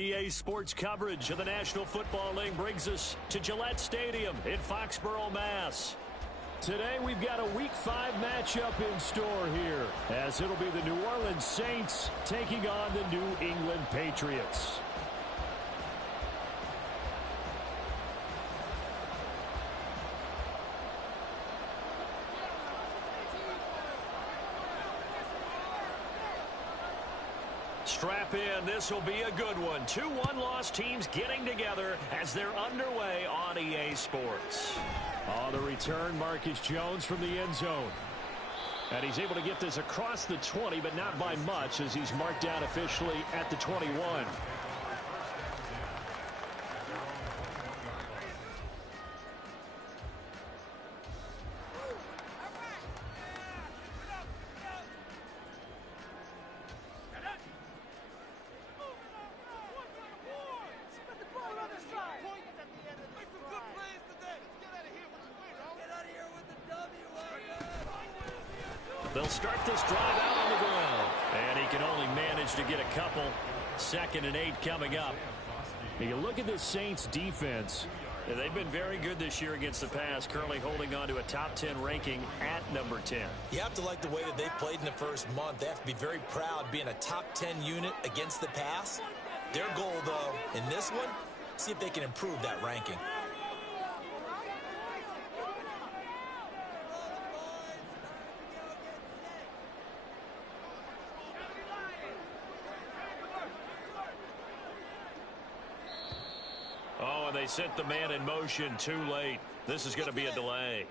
EA Sports coverage of the National Football League brings us to Gillette Stadium in Foxborough, Mass. Today we've got a Week 5 matchup in store here, as it'll be the New Orleans Saints taking on the New England Patriots. Strap in, this will be a good one. 2 one-loss teams getting together as they're underway on EA Sports. On the return, Marcus Jones from the end zone. And he's able to get this across the 20, but not by much, as he's marked down officially at the 21. They'll start this drive out on the ground. And he can only manage to get a couple. 2nd and 8 coming up. You look at this Saints defense. They've been very good this year against the pass, currently holding on to a top 10 ranking at number 10. You have to like the way that they've played in the first month. They have to be very proud being a top 10 unit against the pass. Their goal, though, in this one, see if they can improve that ranking. Oh, and they set the man in motion too late. This is going to be a delay.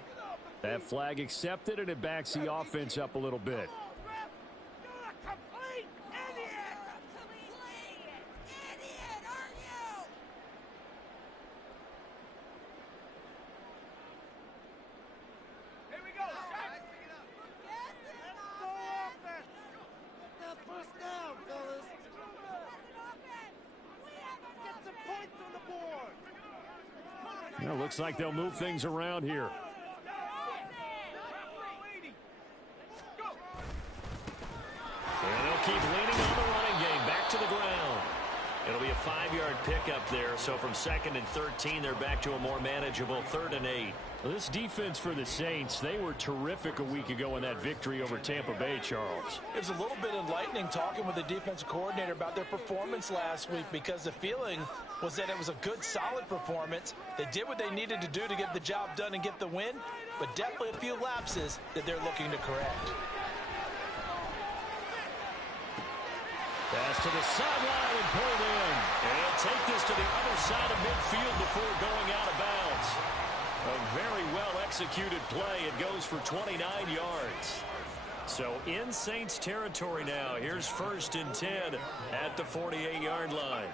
That flag accepted, and it backs the offense up a little bit. Well, looks like they'll move things around here. And they'll keep leaning on the running game. Back to the ground. It'll be a 5-yard pickup there. So from 2nd and 13, they're back to a more manageable 3rd and 8. Well, this defense for the Saints, they were terrific a week ago in that victory over Tampa Bay, Charles. It was a little bit enlightening talking with the defensive coordinator about their performance last week, because the feeling was that it was a good, solid performance. They did what they needed to do to get the job done and get the win, but definitely a few lapses that they're looking to correct. Pass to the sideline and pulled in. And take this to the other side of midfield before going out of bounds. A very well-executed play. It goes for 29 yards. So in Saints territory now. Here's 1st and 10 at the 48-yard line.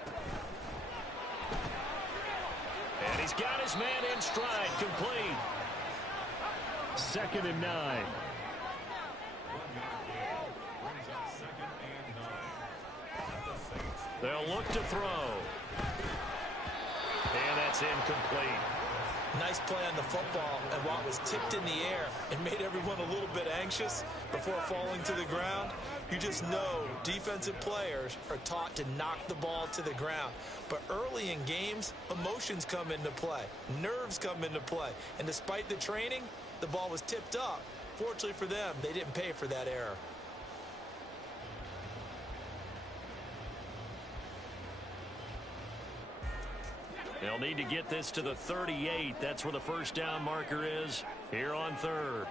And he's got his man in stride, complete. 2nd and 9. They'll look to throw. And that's incomplete. Nice play on the football, and while it was tipped in the air, it made everyone a little bit anxious before falling to the ground. You just know defensive players are taught to knock the ball to the ground. But early in games, emotions come into play. Nerves come into play. And despite the training, the ball was tipped up. Fortunately for them, they didn't pay for that error. They'll need to get this to the 38. That's where the first down marker is here on 3rd.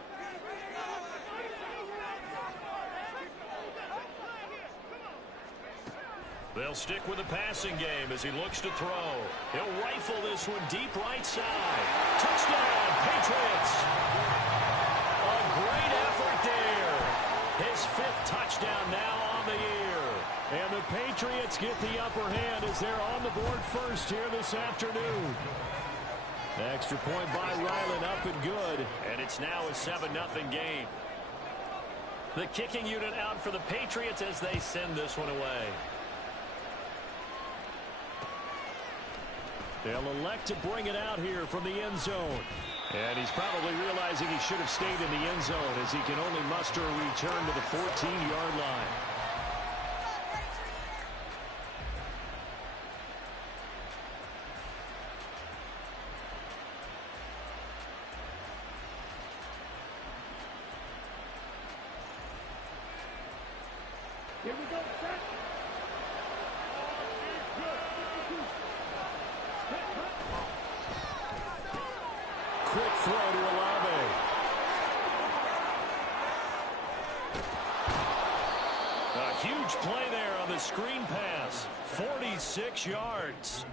They'll stick with the passing game as he looks to throw. He'll rifle this one deep right side. Touchdown, Patriots. A great effort there. His 5th touchdown now on the year. And the Patriots get the upper hand as they're on the board first here this afternoon. Extra point by Ryland, up and good. And it's now a 7-0 game. The kicking unit out for the Patriots as they send this one away. They'll elect to bring it out here from the end zone. And he's probably realizing he should have stayed in the end zone as he can only muster a return to the 14-yard line. Quick throw to Olave. A huge play there on the screen pass. 46 yards.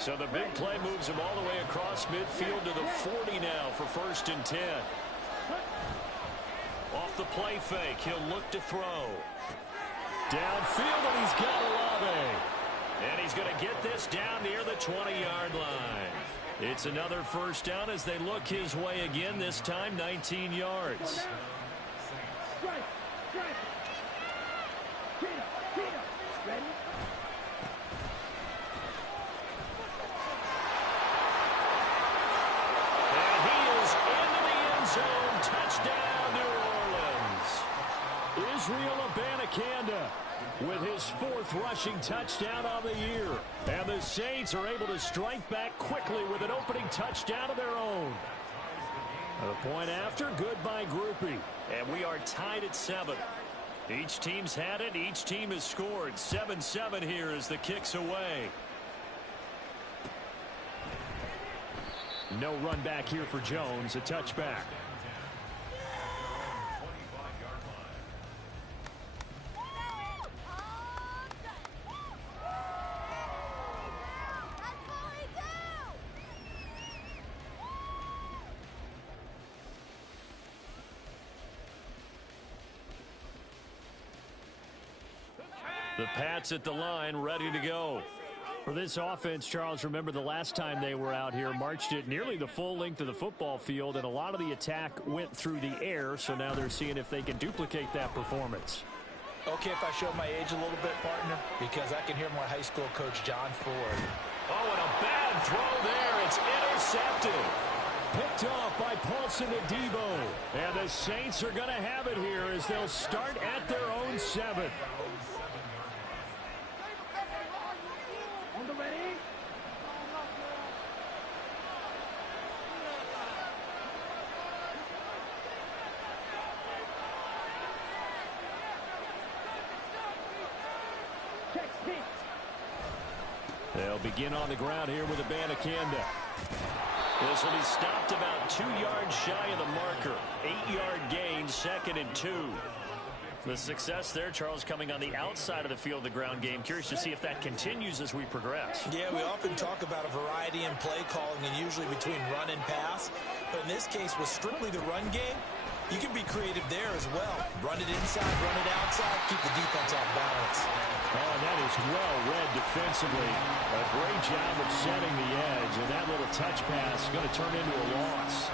So the big play moves him all the way across midfield to the 40 now for 1st and 10. Off the play fake, he'll look to throw. Downfield, and he's got Olave. And he's going to get this down near the 20-yard line. It's another first down as they look his way again, this time 19 yards. And he is into the end zone. Touchdown, New Orleans. Israel Abanikanda with his 4th rushing touchdown on the year. And the Saints are able to strike back quickly with an opening touchdown of their own. A point after, good by Groupie. And we are tied at 7. Each team's had it. Each team has scored. 7-7 here as the kick's away. No run back here for Jones. A touchback. The Pats at the line, ready to go. For this offense, Charles, remember the last time they were out here, marched it nearly the full length of the football field, and a lot of the attack went through the air, so now they're seeing if they can duplicate that performance. Okay, if I show my age a little bit, partner, because I can hear my high school coach, John Ford. Oh, and a bad throw there. It's intercepted. Picked off by Paulson Adebo. And the Saints are going to have it here as they'll start at their own 7. They'll begin on the ground here with Abanikanda. This will be stopped about 2 yards shy of the marker. 8-yard gain, 2nd and 2. The success there, Charles, coming on the outside of the field of the ground game. Curious to see if that continues as we progress. Yeah, we often talk about a variety in play calling and usually between run and pass. But in this case, with strictly the run game, you can be creative there as well. Run it inside, run it outside, keep the defense off balance. Oh, that is well read defensively. A great job of setting the edge, and that little touch pass is going to turn into a loss.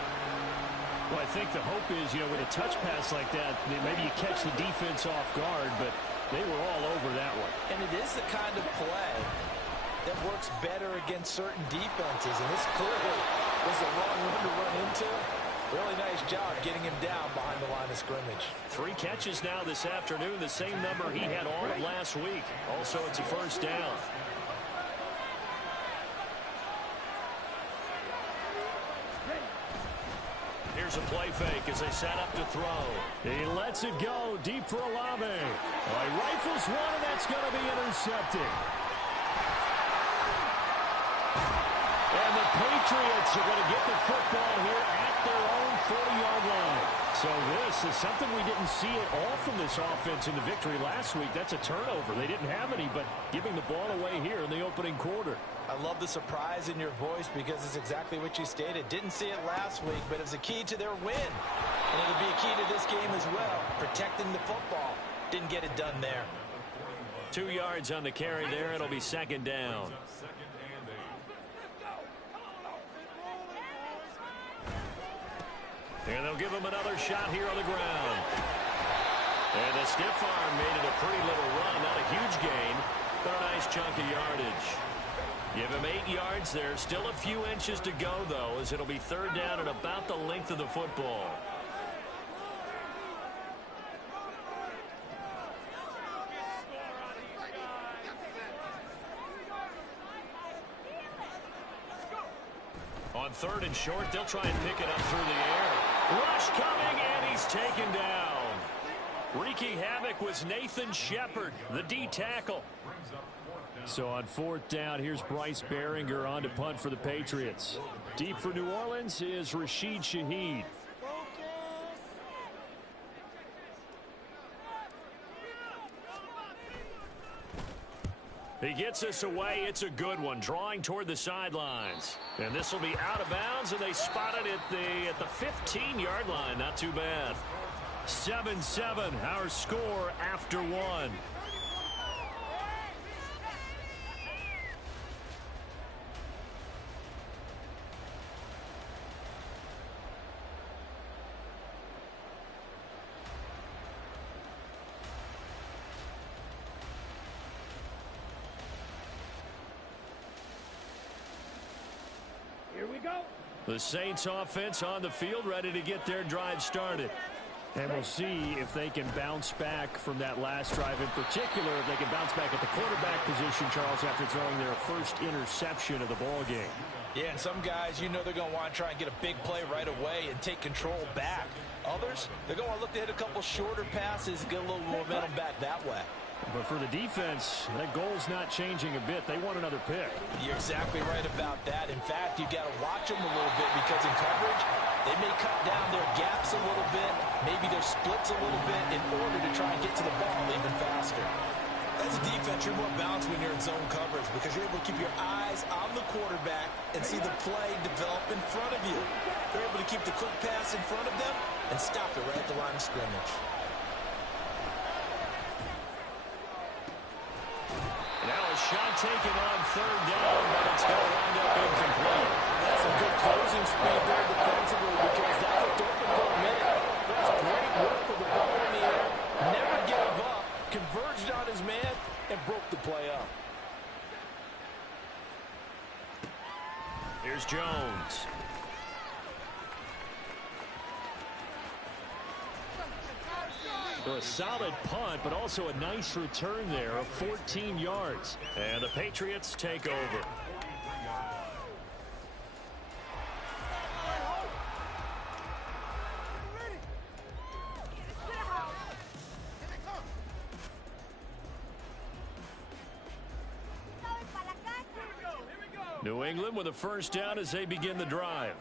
Well, I think the hope is, with a touch pass like that, maybe you catch the defense off guard, but they were all over that one. And it is the kind of play that works better against certain defenses, and this clearly was the wrong one to run into. Really nice job getting him down behind the line of scrimmage. 3 catches now this afternoon, the same number he had all of last week. Also, it's a first down. Here's a play fake as they set up to throw. He lets it go deep for Olave. He rifles one, and that's going to be intercepted. And the Patriots are going to get the football here at their own 40-yard line. So this is something we didn't see at all from this offense in the victory last week. That's a turnover. They didn't have any, but giving the ball away here in the opening quarter. I love the surprise in your voice because it's exactly what you stated. Didn't see it last week, but it was a key to their win. And it'll be a key to this game as well, protecting the football. Didn't get it done there. 2 yards on the carry there. It'll be 2nd down. And they'll give him another shot here on the ground. And the stiff arm made it a pretty little run. Not a huge gain, but a nice chunk of yardage. Give him 8 yards there. Still a few inches to go, though, as it'll be 3rd down and about the length of the football. On 3rd and short, they'll try and pick it up through the air. Rush coming, and he's taken down. Wreaking havoc was Nathan Shepard, the D tackle. So on fourth down, here's Bryce Behringer on to punt for the Patriots. Deep for New Orleans is Rashid Shaheed. He gets us away. It's a good one, drawing toward the sidelines. And this will be out of bounds, and they spot it at the 15-yard line. Not too bad. 7-7, our score after one. Here we go. The Saints offense on the field, ready to get their drive started. And we'll see if they can bounce back from that last drive, in particular, if they can bounce back at the quarterback position, Charles, after throwing their first interception of the ball game. Yeah, and some guys, you know they're going to want to try and get a big play right away and take control back. Others, they're going to look to hit a couple shorter passes, get a little momentum back that way. But for the defense, that goal's not changing a bit. They want another pick. You're exactly right about that. In fact, you've got to watch them a little bit because in coverage, they may cut down their gaps a little bit, maybe their splits a little bit in order to try and get to the ball even faster. As a defense, you're more balanced when you're in zone coverage because you're able to keep your eyes on the quarterback and see the play develop in front of you. They're able to keep the quick pass in front of them and stop it right at the line of scrimmage. Now a shot taken on third down, but it's going to wind up incomplete. That's some good closing speed there defensively because that looked open for a minute. That's great work with the ball in the air. Never gave up, converged on his man, and broke the play up. Here's Jones. So a solid punt, but also a nice return there of 14 yards. And the Patriots take over. New England with a first down as they begin the drive.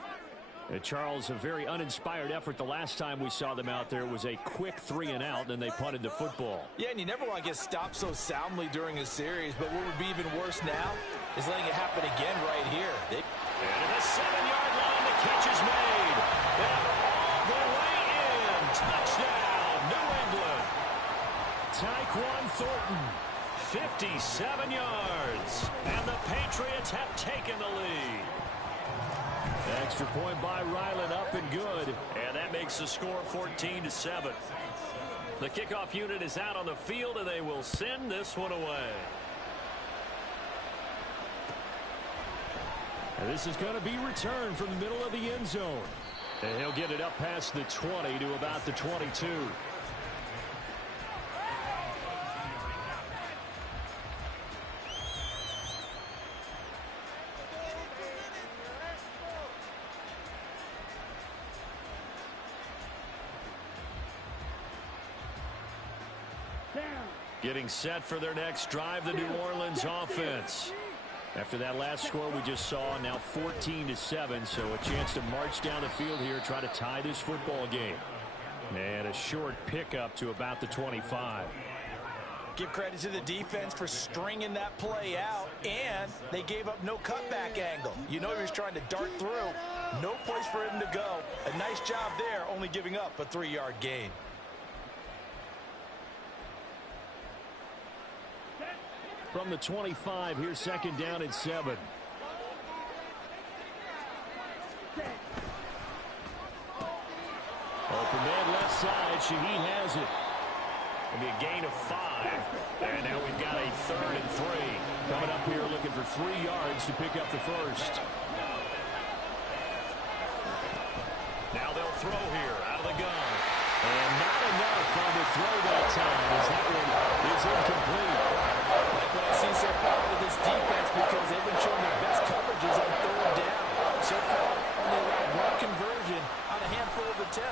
And Charles, a very uninspired effort the last time we saw them out there. Was a quick 3-and-out, and they punted the football. Yeah, and you never want to get stopped so soundly during a series, but what would be even worse now is letting it happen again right here. And at the 7-yard line, the catch is made. And all the way in. Touchdown, New England. Tyquan Thornton, 57 yards. And the Patriots have taken the lead. Extra point by Ryland, up and good. And that makes the score 14-7. The kickoff unit is out on the field, and they will send this one away. And this is going to be returned from the middle of the end zone. And he'll get it up past the 20 to about the 22. Getting set for their next drive, the New Orleans offense. After that last score we just saw, now 14-7, so a chance to march down the field here, try to tie this football game. And a short pickup to about the 25. Give credit to the defense for stringing that play out, and they gave up no cutback angle. You know he was trying to dart through. No place for him to go. A nice job there, only giving up a 3-yard gain. From the 25, here's second down and 7. Open man left side. Shaheed has it. It'll be a gain of 5. And now we've got a 3rd and 3. Coming up here looking for 3 yards to pick up the first. Now they'll throw here out of the gun. And not enough on the throw that time as that one is incomplete. Like what I see so far with this defense because they've been showing their best coverages on 3rd down. So far, they allowed 1 conversion on a handful of attempts.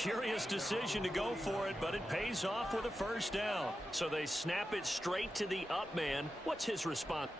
Curious decision to go for it, but it pays off with a first down. So they snap it straight to the up man. What's his response?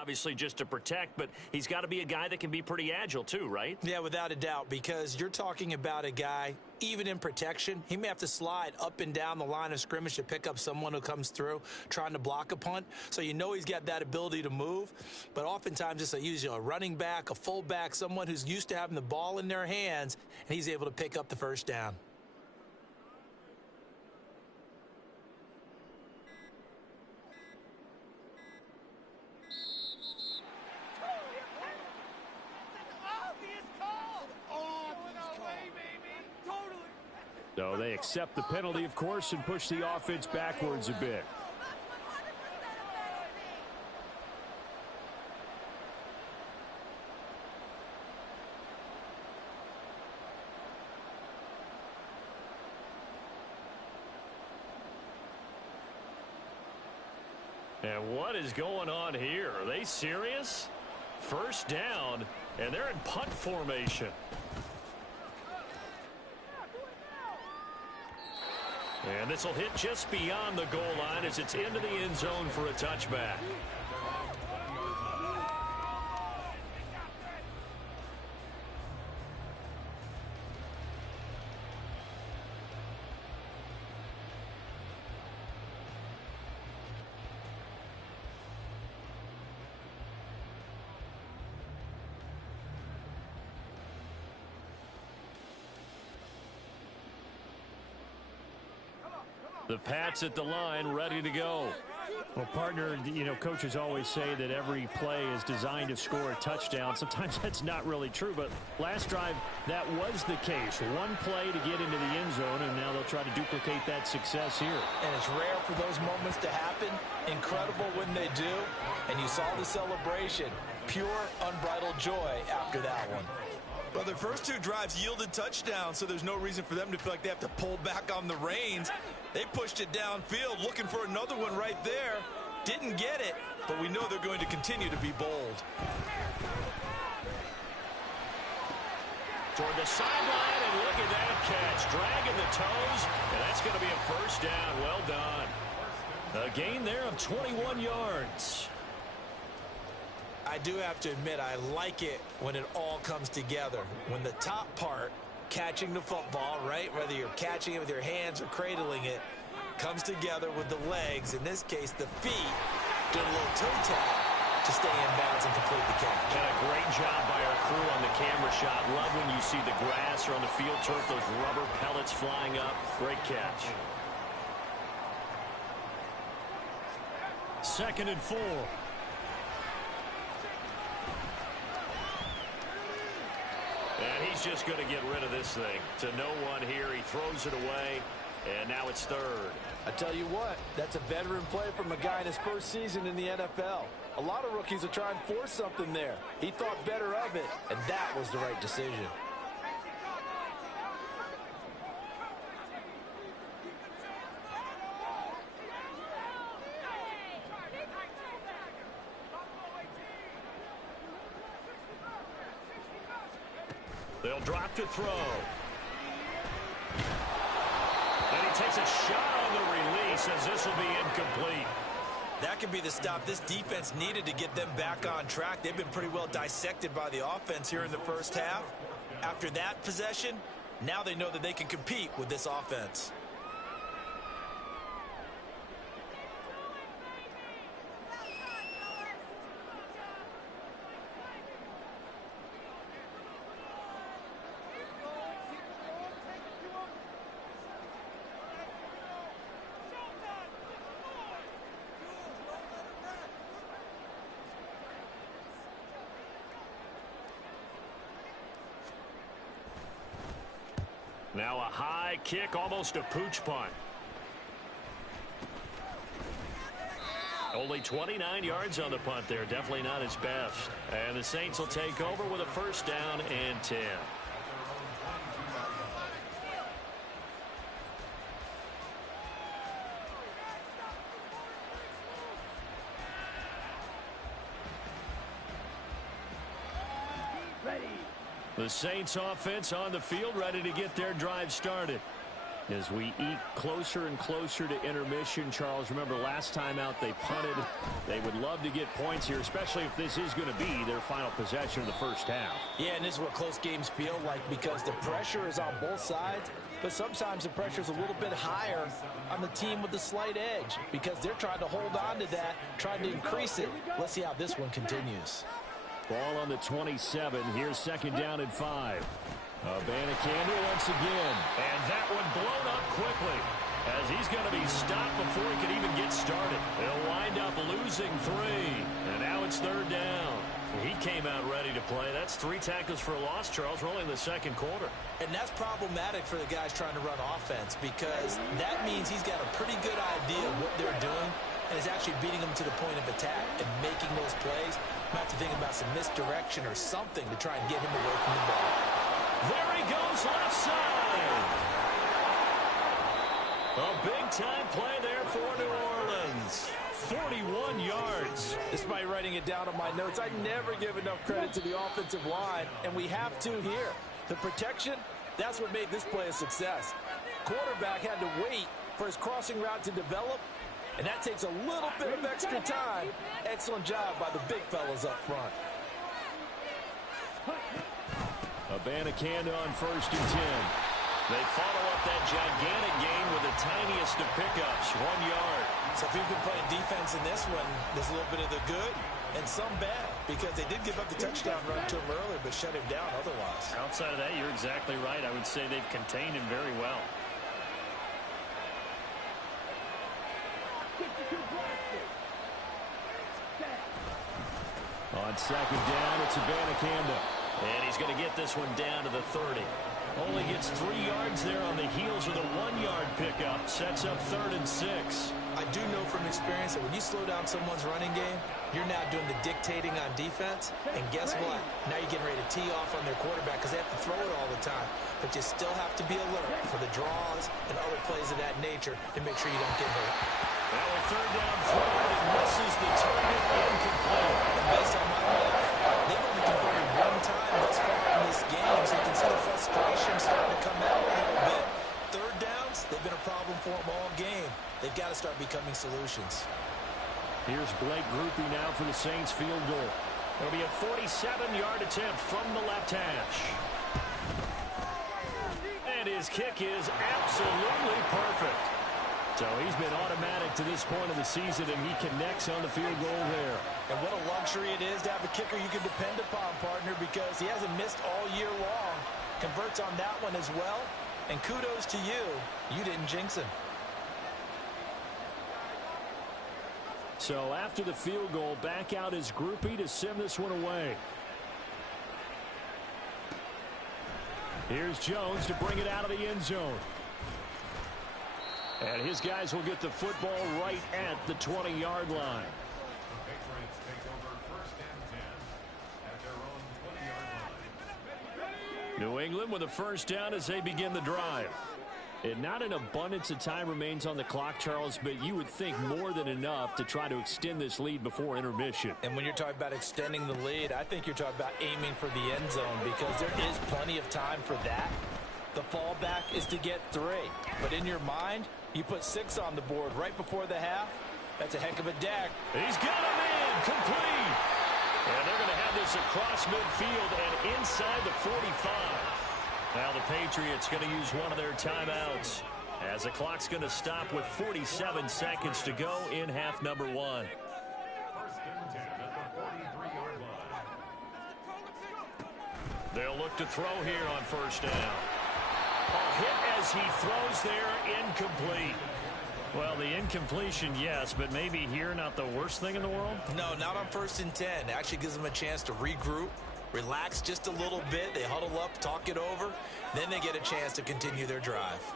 Obviously just to protect, but he's got to be a guy that can be pretty agile too, right? Yeah, without a doubt, because you're talking about a guy, even in protection, he may have to slide up and down the line of scrimmage to pick up someone who comes through trying to block a punt. So you know he's got that ability to move, but oftentimes it's usually a running back, a fullback, someone who's used to having the ball in their hands, and he's able to pick up the first down. So they accept the penalty, of course, and push the offense backwards a bit. And what is going on here? Are they serious? First down, and they're in punt formation. And this will hit just beyond the goal line as it's into the end zone for a touchback. The Pats at the line, ready to go. Well, partner, you know, coaches always say that every play is designed to score a touchdown. Sometimes that's not really true, but last drive, that was the case. One play to get into the end zone, and now they'll try to duplicate that success here. And it's rare for those moments to happen. Incredible when they do. And you saw the celebration. Pure, unbridled joy after that one. Well, their first two drives yielded touchdowns, so there's no reason for them to feel like they have to pull back on the reins. They pushed it downfield, looking for another one right there. Didn't get it, but we know they're going to continue to be bold. Toward the sideline, and look at that catch. Dragging the toes, and that's going to be a first down. Well done. A gain there of 21 yards. I do have to admit, I like it when it all comes together. When the top part, catching the football, right, whether you're catching it with your hands or cradling it, comes together with the legs, in this case the feet, doing a little toe tap to stay in bounds and complete the catch. And a great job by our crew on the camera shot. Love when you see the grass or on the field turf, those rubber pellets flying up. Great catch. 2nd and 4. And he's just going to get rid of this thing. To no one here. He throws it away, and now it's 3rd. I tell you what, that's a veteran play from a guy in his first season in the NFL. A lot of rookies will try and force something there. He thought better of it, and that was the right decision. They'll drop to throw. And he takes a shot on the release as this will be incomplete. That could be the stop this defense needed to get them back on track. They've been pretty well dissected by the offense here in the first half. After that possession, now they know that they can compete with this offense. Now a high kick, almost a pooch punt. Only 29 yards on the punt there. Definitely not his best. And the Saints will take over with a first down and 10. The Saints offense on the field, ready to get their drive started. As we eke closer and closer to intermission, Charles, remember last time out they punted. They would love to get points here, especially if this is going to be their final possession of the first half. Yeah, and this is what close games feel like because the pressure is on both sides, but sometimes the pressure is a little bit higher on the team with the slight edge because they're trying to hold on to that, trying to increase it. Let's see how this one continues. Ball on the 27. Here's 2nd down and 5. Abanikanda once again. And that one blown up quickly as he's going to be stopped before he can even get started. They'll wind up losing 3. And now it's 3rd down. He came out ready to play. That's 3 tackles for a loss, Charles. We're only in the 2nd quarter. And that's problematic for the guys trying to run offense because that means he's got a pretty good idea of what they're doing and is actually beating them to the point of attack and making those plays. Might have to think about some misdirection or something to try and get him away from the ball. There he goes, left side. A big-time play there for New Orleans. 41 yards. Despite writing it down on my notes, I never give enough credit to the offensive line, and we have to here. The protection, that's what made this play a success. Quarterback had to wait for his crossing route to develop, and that takes a little bit of extra time. Excellent job by the big fellas up front. Abanikanda on 1st and 10. They follow up that gigantic gain with the tiniest of pickups, 1 yard. So if you've been playing defense in this one, there's a little bit of the good and some bad because they did give up the touchdown run to him earlier but shut him down otherwise. Outside of that, you're exactly right. I would say they've contained him very well. On second down, it's Abanikanda. And he's going to get this one down to the 30. Only gets 3 yards there on the heels of the 1-yard pickup. Sets up 3rd and 6. I do know from experience that when you slow down someone's running game, you're now doing the dictating on defense. And guess what? Now you're getting ready to tee off on their quarterback because they have to throw it all the time. But you still have to be alert for the draws and other plays of that nature to make sure you don't get hurt. Now a 3rd down throw, and it misses the target, incomplete. And based on my math, they've only converted 1 time thus far in this game, so you can see the frustration starting to come out a little bit. 3rd downs, they've been a problem for them all game. They've got to start becoming solutions. Here's Blake Groupie now for the Saints field goal. It'll be a 47-yard attempt from the left hash. And his kick is absolutely perfect. So he's been automatic to this point of the season, and he connects on the field goal there. And what a luxury it is to have a kicker you can depend upon, partner, because he hasn't missed all year long. Converts on that one as well. And kudos to you. You didn't jinx him. So after the field goal, back out is Groupie to send this one away. Here's Jones to bring it out of the end zone. And his guys will get the football right at the 20-yard line. Patriots take over 1st and 10 at their own 20-yard line. New England with a 1st down as they begin the drive. And not an abundance of time remains on the clock, Charles, but you would think more than enough to try to extend this lead before intermission. And when you're talking about extending the lead, I think you're talking about aiming for the end zone because there is plenty of time for that. The fallback is to get 3. But in your mind, you put 6 on the board right before the half. That's a heck of a deck. He's got him in, complete. And they're going to have this across midfield and inside the 45. Now the Patriots going to use one of their timeouts as the clock's going to stop with 47 seconds to go in half number 1. 1st and 10 at the 43-yard line. They'll look to throw here on 1st down. A hit as he throws there, incomplete. Well, the incompletion, yes, but maybe here not the worst thing in the world? No, not on 1st and 10. It actually gives them a chance to regroup, relax just a little bit. They huddle up, talk it over. Then they get a chance to continue their drive.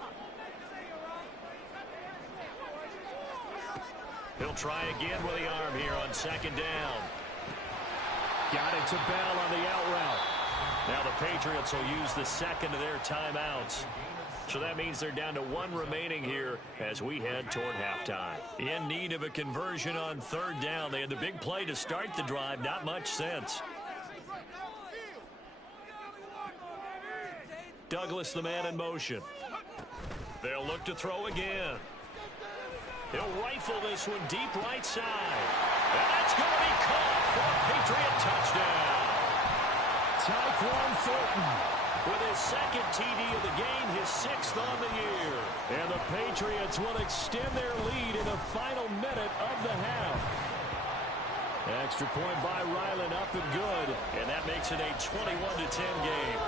He'll try again with the arm here on 2nd down. Got it to Bell on the out route. Now the Patriots will use the 2nd of their timeouts. So that means they're down to 1 remaining here as we head toward halftime. In need of a conversion on 3rd down. They had the big play to start the drive. Not much sense. Douglas, the man in motion. They'll look to throw again. He'll rifle this one deep right side. And that's going to be caught for a Patriot touchdown. Tyquan Thornton with his 2nd TD of the game, his 6th on the year. And the Patriots will extend their lead in the final minute of the half. Extra point by Ryland, up and good. And that makes it a 21-10 game.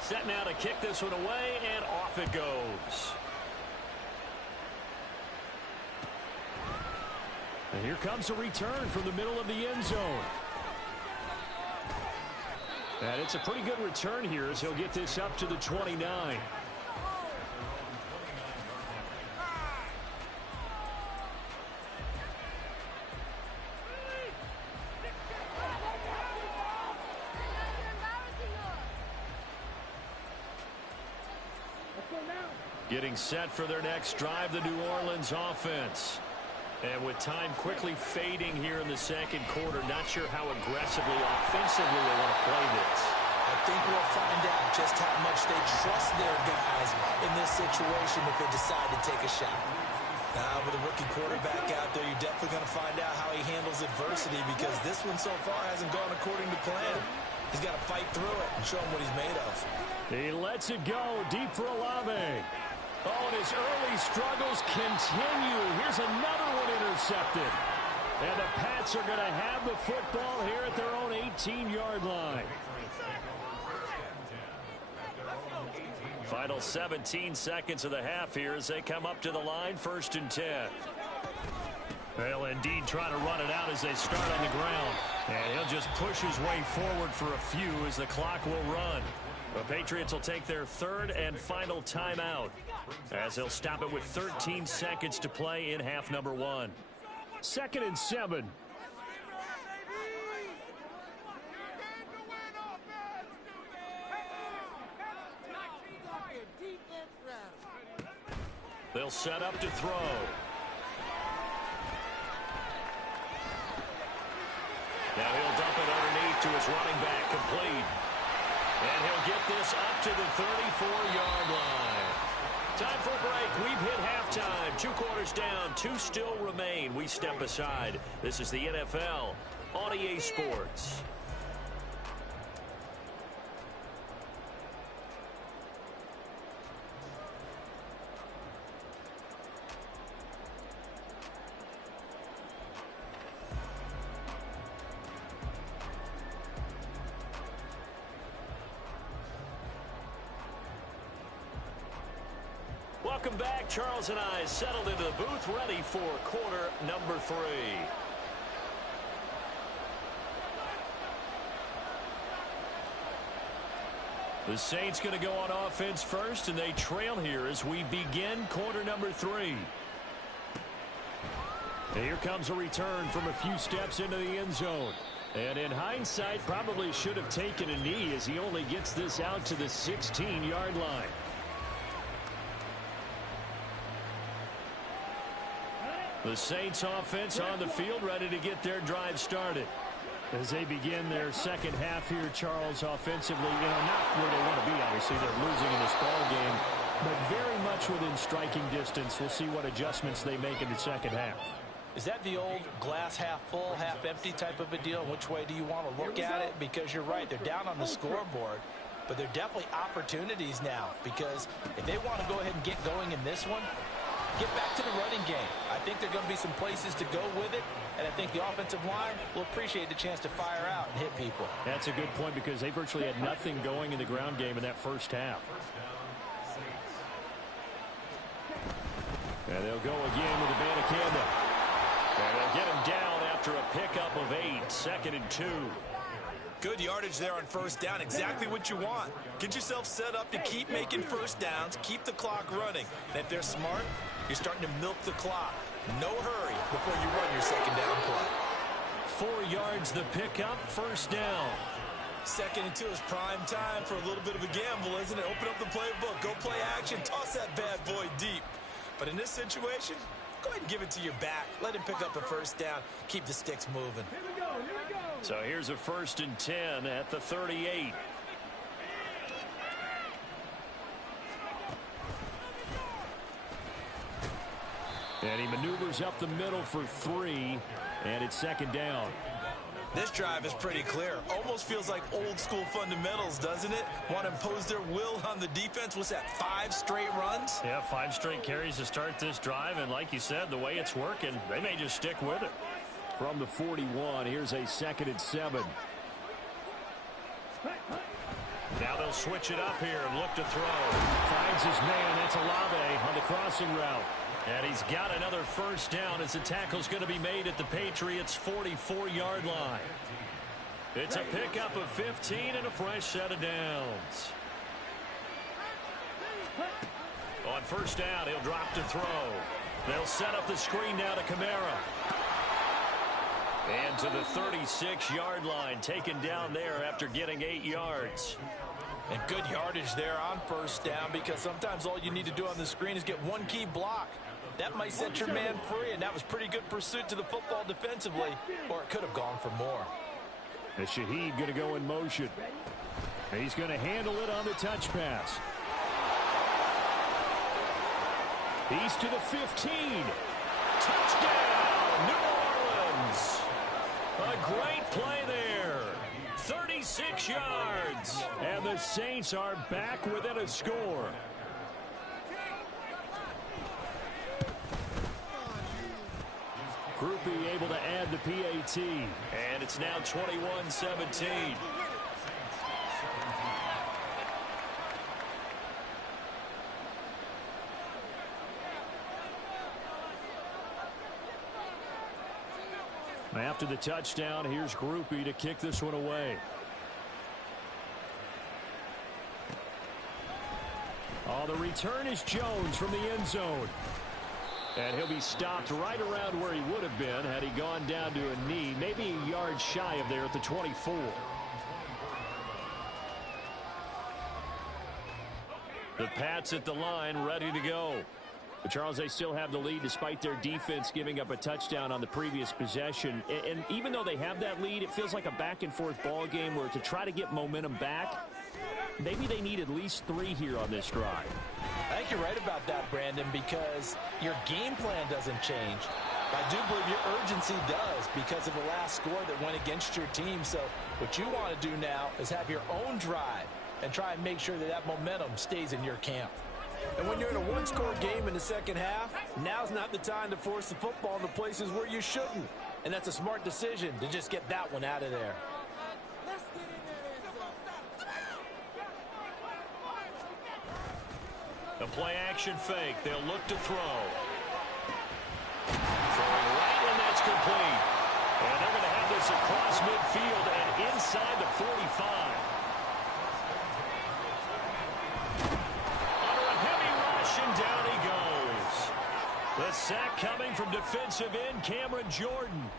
Set now to kick this one away, and off it goes. And here comes a return from the middle of the end zone. And it's a pretty good return here as he'll get this up to the 29. Getting set for their next drive, the New Orleans offense. And with time quickly fading here in the 2nd quarter, not sure how aggressively, offensively they want to play this. I think we'll find out just how much they trust their guys in this situation if they decide to take a shot. Now, with a rookie quarterback out there, you're definitely going to find out how he handles adversity because this one so far hasn't gone according to plan. He's got to fight through it and show him what he's made of. He lets it go deep for Olave. Oh, and his early struggles continue. Here's another one intercepted. And the Pats are going to have the football here at their own 18-yard line. Final 17 seconds of the half here as they come up to the line, 1st and 10. They'll indeed try to run it out as they start on the ground. And he'll just push his way forward for a few as the clock will run. The Patriots will take their 3rd and final timeout as they'll stop it with 13 seconds to play in half number 1. 2nd and 7. They'll set up to throw. Now he'll dump it underneath to his running back, complete. And he'll get this up to the 34-yard line. Time for a break. We've hit halftime. 2 quarters down, 2 still remain. We step aside. This is the NFL on EA Sports. Welcome back. Charles and I settled into the booth, ready for quarter number 3. The Saints going to go on offense first, and they trail here as we begin quarter number 3. And here comes a return from a few steps into the end zone. And in hindsight, probably should have taken a knee as he only gets this out to the 16-yard line. The Saints offense on the field, ready to get their drive started. As they begin their second half here, Charles, offensively, not where they want to be, obviously. They're losing in this ball game, but very much within striking distance. We'll see what adjustments they make in the second half. Is that the old glass half full, half empty type of a deal? Which way do you want to look at it? Because you're right, they're down on the scoreboard, but they're definitely opportunities now, because if they want to go ahead and get going in this one, get back to the running game. I think there are going to be some places to go with it, and I think the offensive line will appreciate the chance to fire out and hit people. That's a good point because they virtually had nothing going in the ground game in that first half. And they'll go again with the Bandicanda. And they'll get him down after a pickup of 8, 2nd and 2. Good yardage there on 1st down. Exactly what you want. Get yourself set up to keep making 1st downs, keep the clock running. And if they're smart, you're starting to milk the clock. No hurry before you run your 2nd down play. 4 yards the pickup, 1st down. 2nd and 2 is prime time for a little bit of a gamble, isn't it? Open up the playbook, go play action, toss that bad boy deep. But in this situation, go ahead and give it to your back. Let him pick up a 1st down. Keep the sticks moving. So here's a 1st and 10 at the 38. And he maneuvers up the middle for 3, and it's 2nd down. This drive is pretty clear. Almost feels like old school fundamentals, doesn't it? Want to impose their will on the defense. What's that, 5 straight runs? Yeah, 5 straight carries to start this drive, and like you said, the way it's working, they may just stick with it. From the 41, here's a 2nd and 7. Now they'll switch it up here and look to throw. Finds his man. That's Olave on the crossing route. And he's got another 1st down as the tackle's going to be made at the Patriots' 44-yard line. It's a pickup of 15 and a fresh set of downs. On 1st down, he'll drop to throw. They'll set up the screen now to Kamara. And to the 36-yard line, taken down there after getting 8 yards. And good yardage there on 1st down, because sometimes all you need to do on the screen is get one key block. That might set your man free, and that was pretty good pursuit to the football defensively, or it could have gone for more. And Shaheed going to go in motion. And he's going to handle it on the touch pass. He's to the 15. Touchdown, New Orleans. A great play there. 36 yards. And the Saints are back within a score. Groupie able to add the PAT. And it's now 21-17. After the touchdown, here's Groupie to kick this one away. Oh, the return is Jones from the end zone. And he'll be stopped right around where he would have been had he gone down to a knee, maybe a yard shy of there at the 24. The Pats at the line, ready to go. But Charles, they still have the lead despite their defense giving up a touchdown on the previous possession. And even though they have that lead, it feels like a back-and-forth ball game where to try to get momentum back, maybe they need at least 3 here on this drive. I think you're right about that, Brandon, because your game plan doesn't change. I do believe your urgency does because of the last score that went against your team. So what you want to do now is have your own drive and try and make sure that that momentum stays in your camp. And when you're in a one-score game in the second half, now's not the time to force the football in the places where you shouldn't. And that's a smart decision to just get that one out of there. The play-action fake. They'll look to throw. Throwing right, and that's complete. And they're going to have this across midfield and inside the 45. Under a heavy rush, and down he goes. The sack coming from defensive end Cameron Jordan.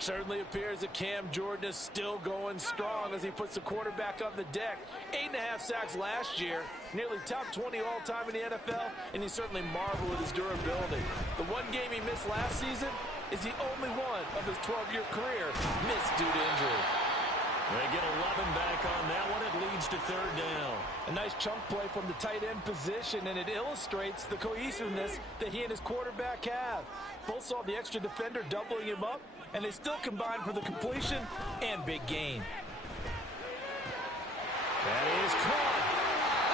Certainly appears that Cam Jordan is still going strong as he puts the quarterback on the deck. 8.5 sacks last year, nearly top 20 all-time in the NFL, and he certainly marveled at his durability. The one game he missed last season is the only one of his 12-year career missed due to injury. They get 11 back on that one. It leads to third down. A nice chunk play from the tight end position, and it illustrates the cohesiveness that he and his quarterback have. Both saw the extra defender doubling him up, and they still combined for the completion and big gain. That is caught.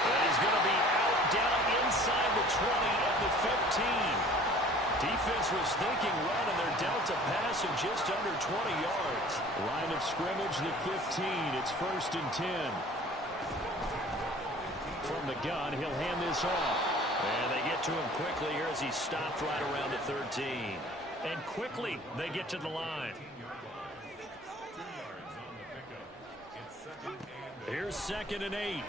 That is going to be out down inside the 20 at the 15. Defense was thinking run, and they're dealt a pass of just under 20 yards. Line of scrimmage, the 15. It's 1st and 10. From the gun, he'll hand this off. And they get to him quickly here as he stopped right around the 13. And quickly, they get to the line. Here's 2nd and 8.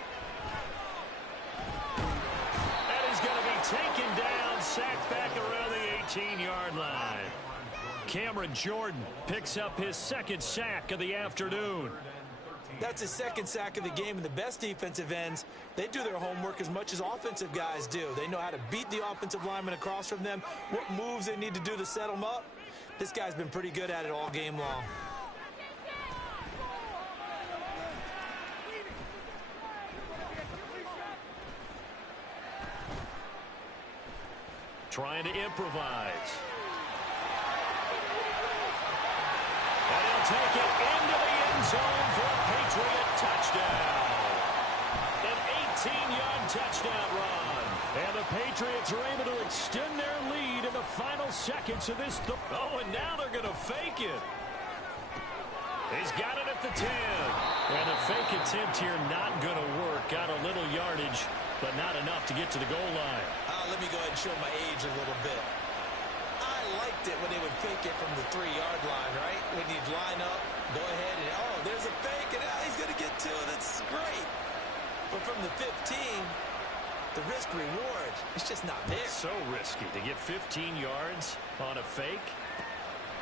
And he's going to be taken down, sacked back around the 18-yard line. Cameron Jordan picks up his 2nd sack of the afternoon. That's his 2nd sack of the game, and the best defensive ends, they do their homework as much as offensive guys do. They know how to beat the offensive lineman across from them, what moves they need to do to set them up. This guy's been pretty good at it all game long. Trying to improvise. And he'll take it into the end zone for a Patriot touchdown. An 18-yard touchdown run. And the Patriots are able to extend their lead in the final seconds of this. Oh, and now they're going to fake it. He's got it at the 10. And the fake attempt here not going to work. Got a little yardage, but not enough to get to the goal line. Let me go ahead and show my age a little bit. I liked it when they would fake it from the 3-yard line, right? When you'd line up, go ahead and, oh, there's a fake, and he's going to get 2. That's great. But from the 15, the risk-reward, it's just not there. So risky to get 15 yards on a fake.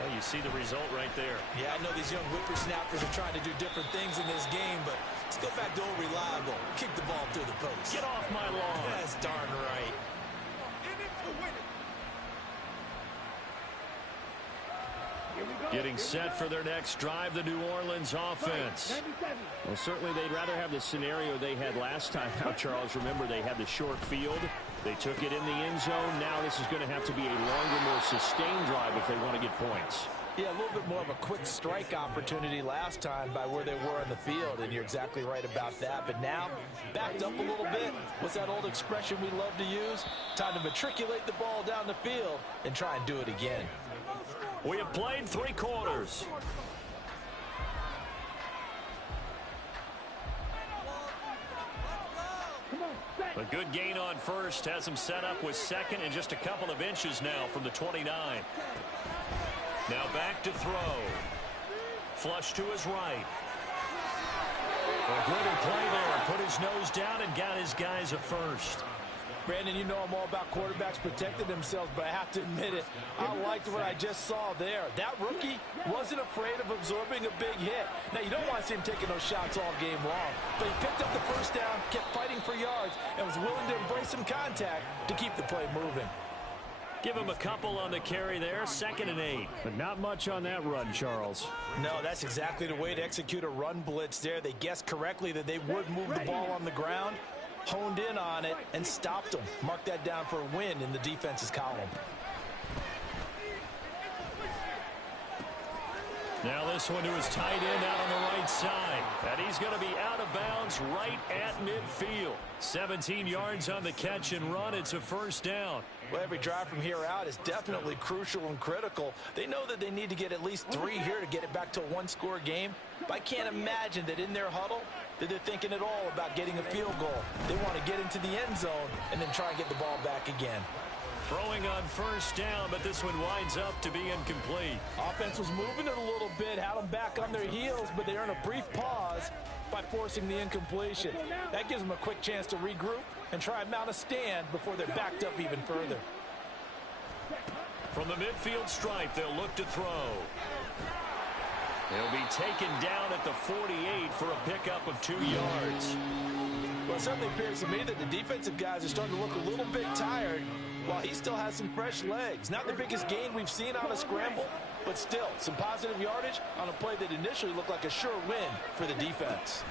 Well, you see the result right there. Yeah, I know these young whippersnappers are trying to do different things in this game, but let's go back to old reliable. Kick the ball through the post. Get off my lawn. That's darn right. Getting set for their next drive, the New Orleans offense. Well, certainly they'd rather have the scenario they had last time out, Charles. Remember, they had the short field. They took it in the end zone. Now this is going to have to be a longer, more sustained drive if they want to get points. Yeah, a little bit more of a quick strike opportunity last time by where they were on the field, and you're exactly right about that. But now, backed up a little bit. What's that old expression we love to use? Time to matriculate the ball down the field and try and do it again. We have played 3 quarters. A good gain on first has him set up with 2nd and just a couple of inches now from the 29. Now back to throw. Flush to his right. A good play there. Put his nose down and got his guys a first. Brandon, you know I'm all about quarterbacks protecting themselves, but I have to admit it, I liked what I just saw there. That rookie wasn't afraid of absorbing a big hit. Now, you don't want to see him taking those shots all game long, but he picked up the first down, kept fighting for yards, and was willing to embrace some contact to keep the play moving. Give him a couple on the carry there, 2nd and 8. But not much on that run, Charles. No, that's exactly the way to execute a run blitz there. They guessed correctly that they would move the ball on the ground, honed in on it, and stopped them. Mark that down for a win in the defense's column. Now this one to his tight end out on the right side. And he's going to be out of bounds right at midfield. 17 yards on the catch and run. It's a first down. Well, every drive from here out is definitely crucial and critical. They know that they need to get at least 3 here to get it back to a one-score game. But I can't imagine that in their huddle that they're thinking at all about getting a field goal. They want to get into the end zone and then try and get the ball back again. Throwing on first down, but this one winds up to be incomplete. Offense was moving it a little bit, had them back on their heels, but they earn a brief pause by forcing the incompletion. That gives them a quick chance to regroup and try and mount a stand before they're backed up even further. From the midfield stripe, they'll look to throw. He'll be taken down at the 48 for a pickup of 2 yards. Well, it certainly appears to me that the defensive guys are starting to look a little bit tired while he still has some fresh legs. Not the biggest gain we've seen on a scramble, but still some positive yardage on a play that initially looked like a sure win for the defense.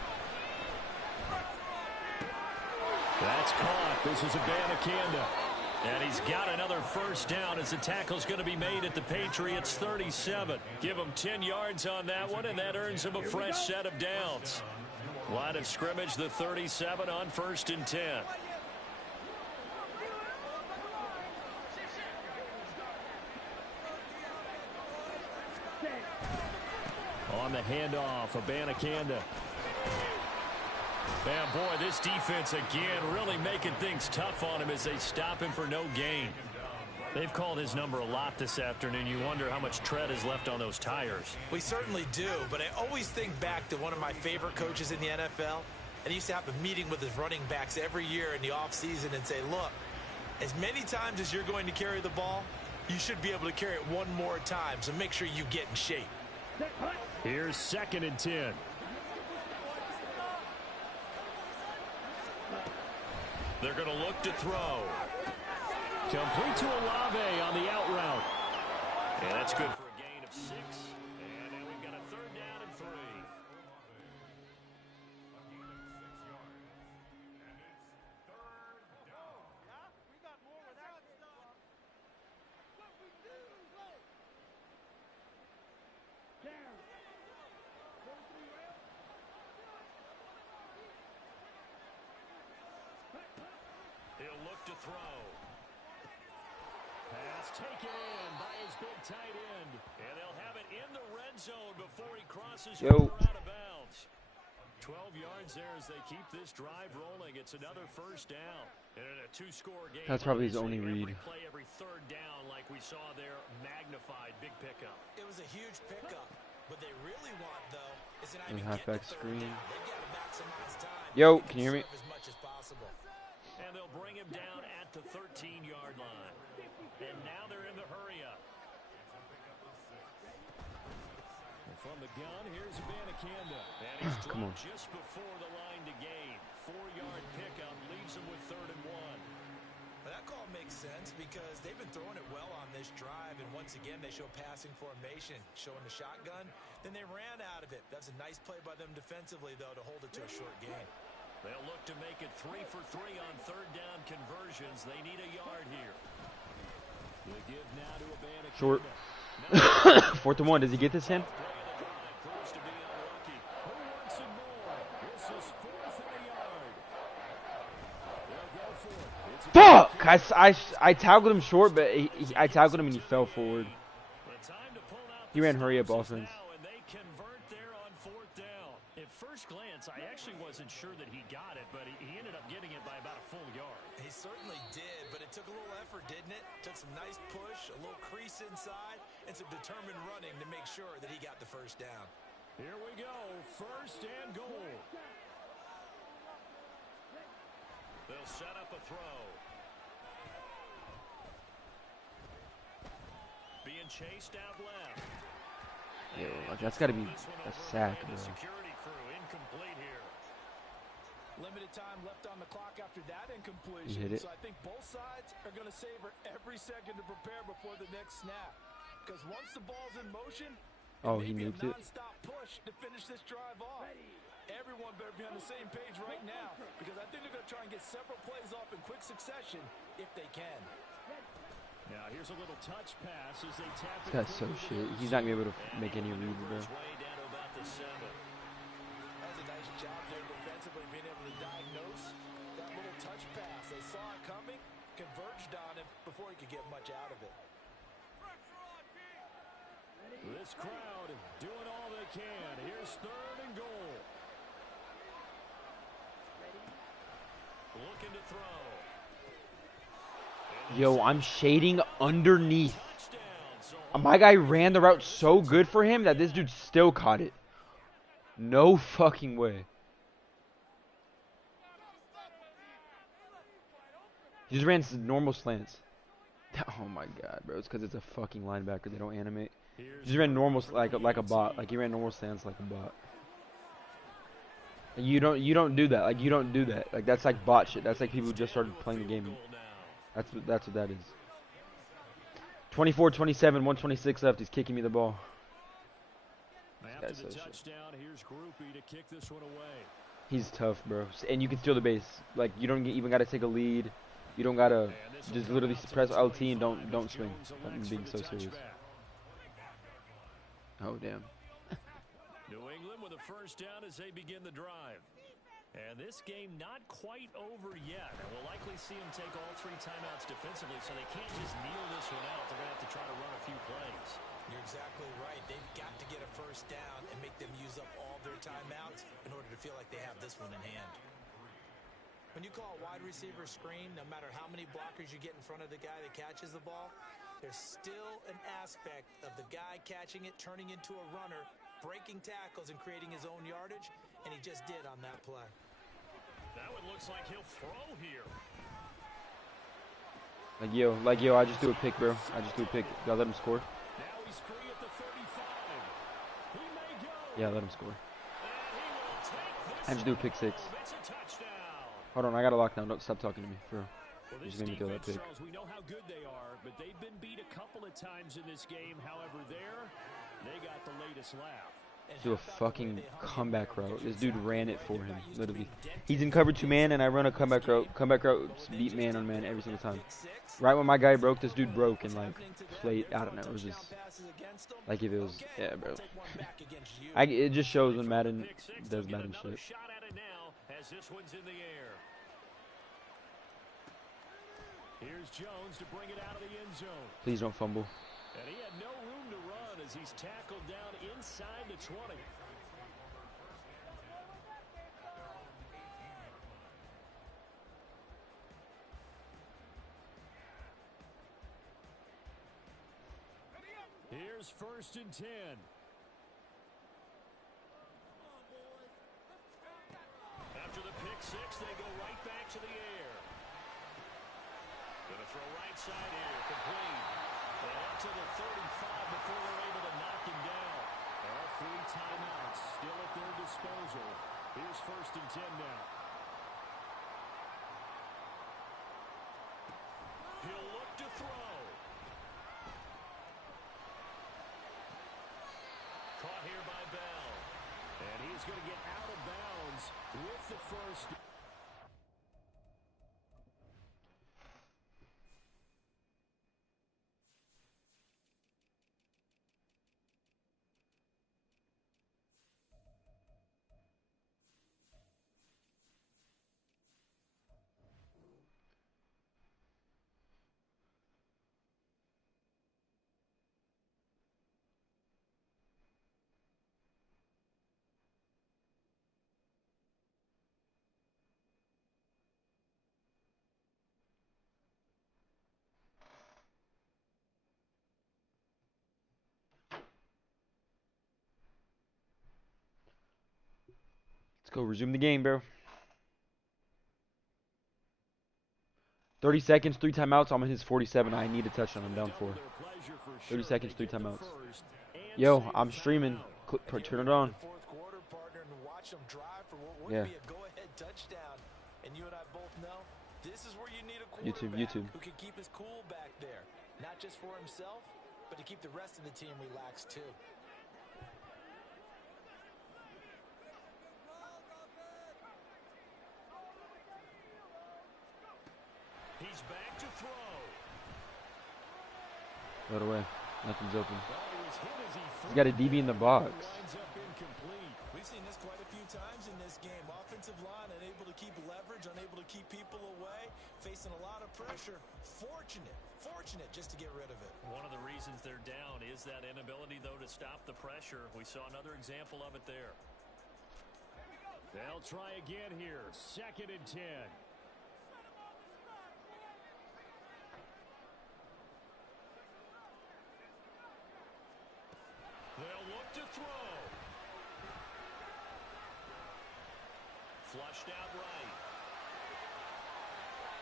That's caught. This is Abanikanda. And he's got another first down as the tackle's going to be made at the Patriots 37. Give him 10 yards on that one, and that earns him a fresh set of downs. Line of scrimmage, the 37 on 1st and 10. On the handoff, Abanikanda. Man, boy, this defense again really making things tough on him as they stop him for no gain. They've called his number a lot this afternoon. You wonder how much tread is left on those tires. We certainly do, but I always think back to one of my favorite coaches in the NFL. And he used to have a meeting with his running backs every year in the offseason and say, look, as many times as you're going to carry the ball, you should be able to carry it one more time, so make sure you get in shape. Here's 2nd and 10. They're going to look to throw. Complete to Olave on the out route. And that's good for a gain of 6. And now we've got a 3rd down and 3. He'll look to throw. Pass taken in by his big tight end. And they'll have it in the red zone before he crosses over out of bounds. 12 yards there as they keep this drive rolling. It's another first down. And in a 2-score game, That's probably his only read. Play every 3rd down like we saw there, magnified, big pickup. It was a huge pickup. What they really want, though, is an halfback screen. They've got to maximize time. Yo, can you hear me? As much as possible. And they'll bring him down at the 13-yard line. And now they're in the hurry-up. From the gun, here's Abanikanda. And he's dropped just before the line to gain. 4-yard pickup leaves him with 3rd and 1. Well, that call makes sense because they've been throwing it well on this drive, and once again they show passing formation, showing the shotgun. Then they ran out of it. That's a nice play by them defensively, though, to hold it to a short gain. They'll look to make it 3 for 3 on 3rd down conversions. They need a yard here. They give now to Abanikanda. Short. 4th and 1. Does he get this in? Proves to be unlucky. Who wants it more? This is 4th and a yard. They'll go for it. It's Fuck! I tackled him short, but I tackled him and he fell forward. the time to pull out He ran hurry-up offense. now, and they convert there on 4th down. At first glance, defense. I actually wasn't sure that he got it, but he ended up getting it by about a full yard. He certainly did, but it took a little effort, didn't it? Took some nice push, a little crease inside, and some determined running to make sure that he got the first down. Here we go, 1st and goal. They'll set up a throw. Being chased out left. Yo, that's got to be a sack, bro. Security crew incomplete here. Limited time left on the clock after that incompletion. You hit it. So I think both sides are going to savor every second to prepare before the next snap. Because once the ball's in motion, Oh, he nuked it. non-stop push to finish this drive off. Everyone better be on the same page right now, because I think they're going to try and get several plays off in quick succession if they can. Now here's a little touch pass as they tap This guy's so shit. He's not gonna be able to make any reads, bro. Way down to about the 7. That was a nice job there defensively, being able to diagnose that little touch pass. They saw it coming, converged on him before he could get much out of it. This crowd doing all they can. Here's 3rd and goal. Looking to throw. Yo, I'm shading underneath. My guy ran the route so good for him that this dude still caught it. No fucking way. He just ran normal slants. Oh my god, bro. It's because it's a fucking linebacker. They don't animate. He just ran normal like a bot. Like he ran normal slants like a bot. And you don't do that. Like you don't do that. Like that's like bot shit. That's like people who just started playing the game. That's what that is. 24-27, 126 left. He's kicking me the ball. After the touchdown, here's Groupie to kick this one away. He's tough, bro. And you can steal the base. Like you don't even got to take a lead. You don't got to just literally press LT and don't swing. I'm being so serious. Oh damn. New England with a 1st down as they begin the drive. And this game not quite over yet. And we'll likely see them take all 3 timeouts defensively, so they can't just kneel this one out. They're going to have to try to run a few plays. You're exactly right. They've got to get a 1st down and make them use up all their timeouts in order to feel like they have this one in hand. When you call a wide receiver screen, no matter how many blockers you get in front of the guy that catches the ball, there's still an aspect of the guy catching it, turning into a runner, breaking tackles and creating his own yardage, and he just did on that play. That one looks like he'll throw here. Like yo, I just do a pick, bro. I just do a pick. Y'all let him score. Now he's free at the 35. He may go. Yeah, let him score. And he will take this I just do a pick 6. It's a touchdown. Hold on, I got a lockdown. Don't stop talking to me, bro. Well, You this just made me throw that defense, pick. Charles, we know how good they are, but they've been beat a couple of times in this game. However, they got the latest laugh. Do a fucking comeback route. This dude ran it for him, literally. He's in cover 2 man, and I run a comeback route. Comeback route beat man on man every single time. Right when my guy broke, this dude broke and like played. I don't know. It was just like if it was, yeah, bro. It just shows when Madden does Madden shit. Shot at it now as this one's in the air. Here's Jones to bring it out of the end zone. Please don't fumble. And he had no room to run as he's tackled down inside the 20. Here's 1st and 10. After the pick 6, they go right back to the air. Gonna throw right side here, complete. And up to the 35 before they're able to knock him down. All 3 timeouts still at their disposal. Here's 1st and 10 now. He'll look to throw. Caught here by Bell. And he's going to get out of bounds with the 1st. Let's go. Resume the game, bro. 30 seconds, 3 timeouts. I'm in his 47. I need a touchdown. I'm down 4. 30 seconds, 3 timeouts. Yo, I'm streaming. Turn it on. Yeah. And you and I both know this is where you need a YouTube. who can keep his cool back there. Not just for himself, but to keep the rest of the team relaxed too. He's back to throw. Right away. Nothing's open. He's got a DB in the box. We've seen this quite a few times in this game. Offensive line unable to keep leverage, unable to keep people away, facing a lot of pressure. Fortunate just to get rid of it. One of the reasons they're down is that inability, though, to stop the pressure. We saw another example of it there. They'll try again here. 2nd and 10. They'll look to throw. Flushed out right.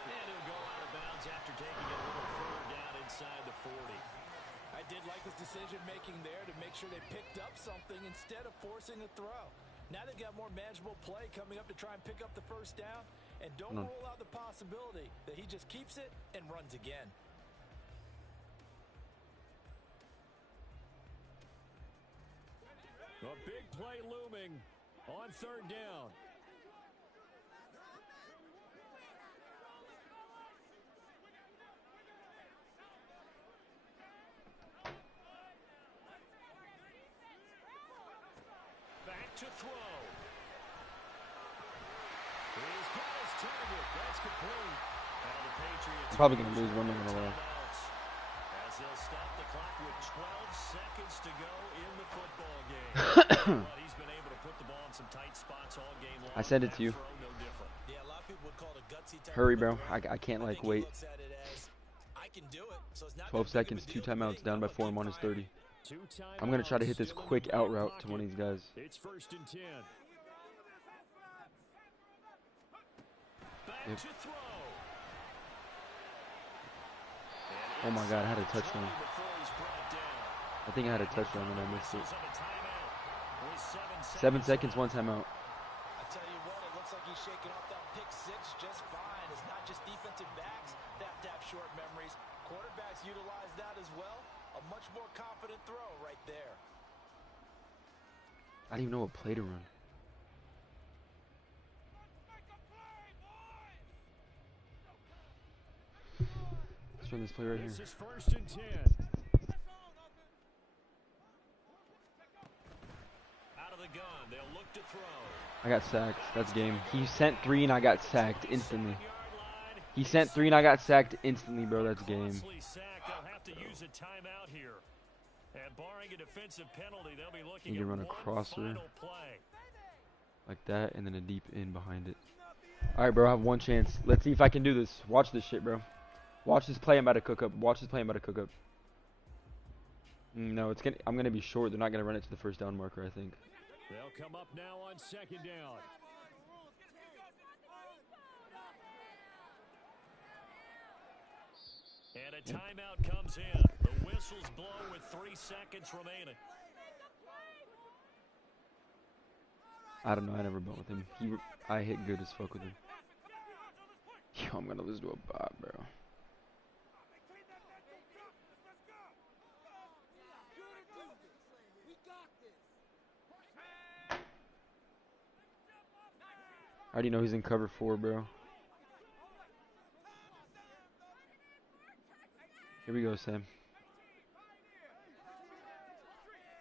And he'll go out of bounds after taking it a little further down inside the 40. I did like his decision-making there to make sure they picked up something instead of forcing a throw. Now they've got more manageable play coming up to try and pick up the first down. And don't rule out the possibility that he just keeps it and runs again. A big play looming on 3rd down. Back to throw. He's got his target. That's complete. Now the Patriots I'm probably going to lose one in a row. as they'll stop the clock with 12 seconds to go in the football game. But he's been able to put the ball in some tight spots all game long. I sent it to you. No different. Yeah, a lot of people would call it a gutsy type Hurry, of bro. throw. I can't, I like, think he wait. looks at it as, I can do it. So it's not 12 that big of a seconds, 2 deal to me. timeouts, down by 4. I'm on his 30. 2 I'm going to try to hit this timeouts quick still in out the route back to one of pocket. these guys. It's 1st and 10. Back Yep. to throw. Oh my God, I had a touchdown. I think I had a touchdown and I missed it. 7 seconds, 1 timeout. I tell you what, it looks like he's shaking off that pick six just fine. It's not just defensive backs that have to have short memories. Quarterbacks utilize that as well. A much more confident throw right there. I didn't even know what play to run. Let's run this play right here. This is 1st and 10. Out of the gun, they'll look to throw. I got sacked. That's game. He sent 3 and I got sacked instantly. He sent 3 and I got sacked instantly, bro. That's game. Costly sack. They'll have to use a timeout here. And barring a defensive penalty, they'll be looking You can at run a one crosser final play. like that and then a deep in behind it. All right, bro. I have one chance. Let's see if I can do this. Watch this shit, bro. Watch this play I'm about to cook up. Watch this play I'm about to cook up. No, I'm gonna be short. They're not gonna run it to the first down marker, I think. They'll come up now on 2nd down. And a timeout comes in. The whistles blow with 3 seconds remaining. I don't know. I never built with him. I hit good as fuck with him. Yo, I'm gonna lose to a bot, bro. I already know he's in cover 4, bro. Here we go, Sam.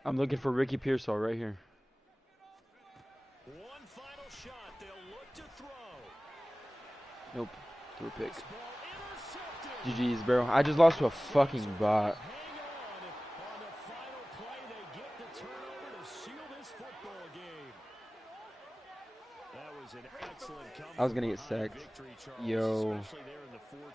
I'm looking for Ricky Pearsall right here. One final shot. They'll look to throw. Nope. Threw a pick. This ball intercepted. GG's, bro. I just lost to a fucking bot. Hang on the final play. They get the turnover to seal this football game. That was an excellent comeback. I was gonna get sacked. Victory, Charles, Yo. especially there in the 4th